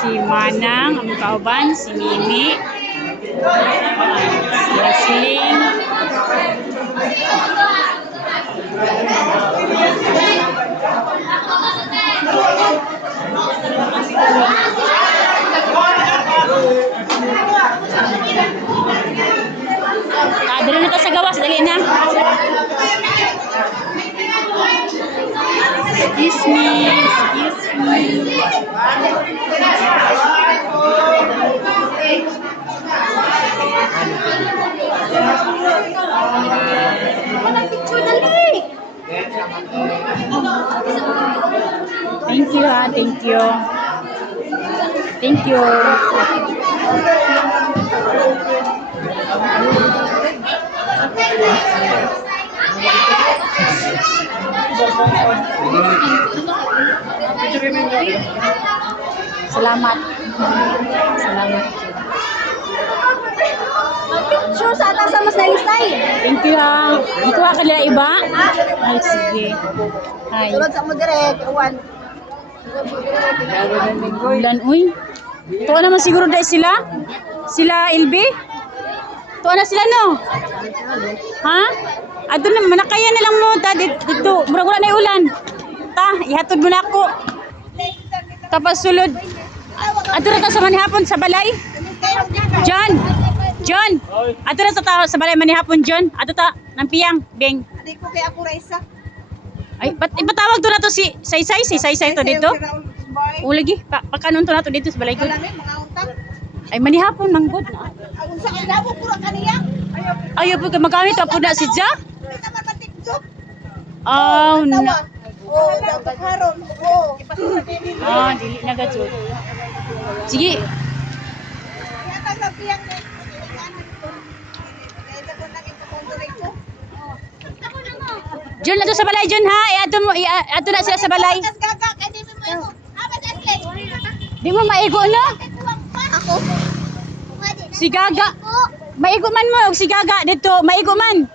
si Manang, ang kauban, si Mimi, si Leslie, dali na ta sa gawas, dali na. Excuse me, excuse me. Thank you ha, thank you. Thank you. Salamat. Salamat. Picture sa atas sa mas nalistay. Thank you ha. Ito ha kanila iba? Ay, sige. Hi. Sulod sa mo direct, Juan. Ulan, uy. Ito naman siguro dahil sila? Sila LB? Ito na sila no? Ha? Ato na, manakaya na lang mo ta dito. Murag-ura na yung ulan. Ta, ihatod mo na ako. Tapos sulod. Ato na ta sa manihapon sa balay. John! John! Ato na sa balay manihapon, John. Ato ta, ng piyang, Beng. Adik ko kay ako Raisa. Ay, ipatawag to na to si Saysay. Si Saysay to dito. O lagi, pakanon to na to dito sa balay ko. Kalami mga utang. Ay, manihapon, manggod na. Ang sa ilabo pura kaniya. Ayaw po magamit pa po na si Ja. Hindi naman matikjok. Oh, no. Oh, dapat haron. Oh. Ah, dili na gajud. Sige. Yata na piyang na. Kaya ko nang ipakonturin ko. John, na to sa balay, John, ha? Ato na sila sa balay. Kas gaga kay di mo imo. Abas asle. Di mo maigo, no? Ako. Si Gaga. Maigo man mo, si Gaga dito. Maigo man.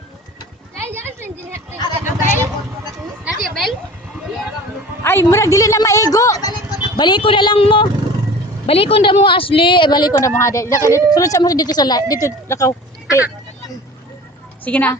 Ay, murag dili na maigo. Baliko na lang mo. Balikon na mo, Ashley. Balikon na mo, ha? Sulod sa mo dito sa dito, lakaw. Sige na.